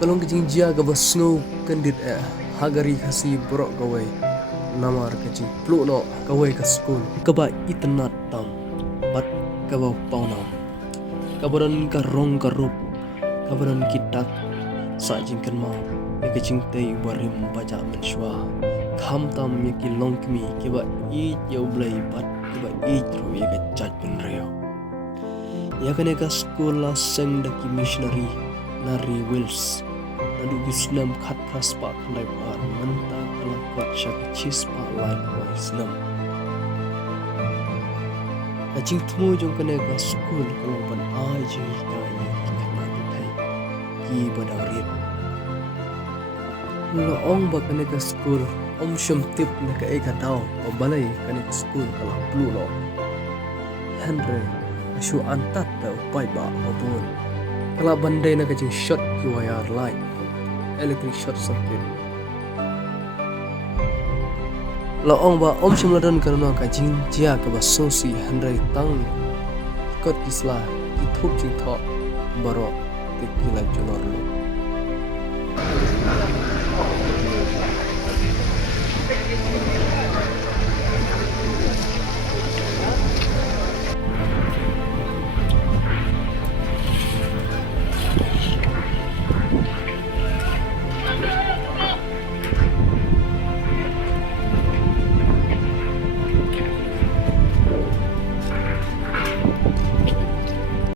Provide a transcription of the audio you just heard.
Kalong kajing jia ka ba snow kandit hagari kasi borok kawai namar kajing flu no kawai ka school ka ba itnat tam bat ka ba paunam kabaran ka rong ka rup kabaran kitak sa jing kan mau ya kajing tei warim baca menshwa kham tam ya ki long kmi ke ba I yau blai bat ke ba I ro ya ka chat pen reo ya kane ka school la seng da ki missionary nari wills nadu Islam khat praspa kandai par manta kala kwat shak chispa likewise nam kajing tmu jong kane ka school kalong pan ai ji ka ni kana tu thai ki badang rit lo ong ba kane ka school om shum tip na ka eka daw o balai kane ka school kala plu lo Henry ashu antat da upai ba obun kala bandai na kajing shot ki wire light electric short circuit lo ong ba om shum ladan karna kajing jia ka ba sosi Henry tang kot kisla ki thup jing tho baro te kila julor lo